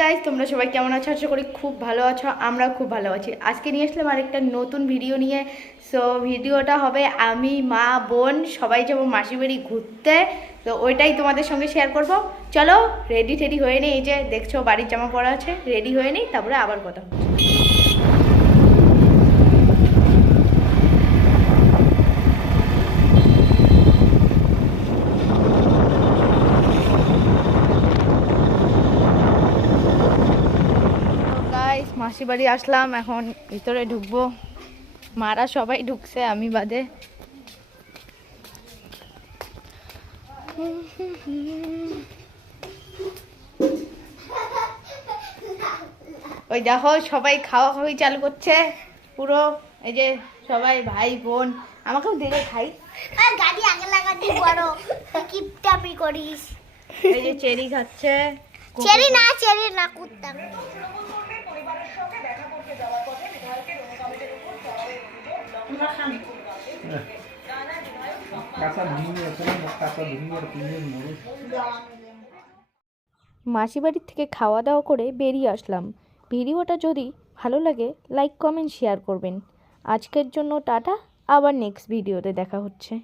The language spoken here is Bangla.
গাইস, তোমরা সবাই কেমন আছো? আশা করি খুব ভালো আছো। আমরা খুব ভালো আছি। আজকে নিয়ে আসলাম আরেকটা নতুন ভিডিও নিয়ে। সো ভিডিওটা হবে আমি, মা, বোন সবাই যাবো মাসি বাড়ি ঘুরতে। তো ওইটাই তোমাদের সঙ্গে শেয়ার করব। চলো রেডি টেডি হয়ে নেই। এই যে দেখছো বাড়ির জামা পরা আছে, রেডি হয়ে নেই, তারপরে আবার কথা। মাসি বাড়ি আসলাম, এখন ভিতরে ঢুকবো। মারা সবাই ঢুকছে, আমি বাদে। ওই দেখো সবাই খাওয়া খাওয়াই চালু করছে পুরো। এই যে সবাই ভাই বোন, আমাকেও দেখে খাই। গাড়ি আগে লাগাতে বড় কিপটামি করিস। এই যে চেরি খাচ্ছে। চেরি না কুত্তা। মাসি বাড়ির থেকে খাওয়া দাওয়া করে বেরিয়ে আসলাম। ভিডিওটা যদি ভালো লাগে লাইক কমেন্ট শেয়ার করবেন। আজকের জন্য টাটা, আবার নেক্সট ভিডিওতে দেখা হচ্ছে।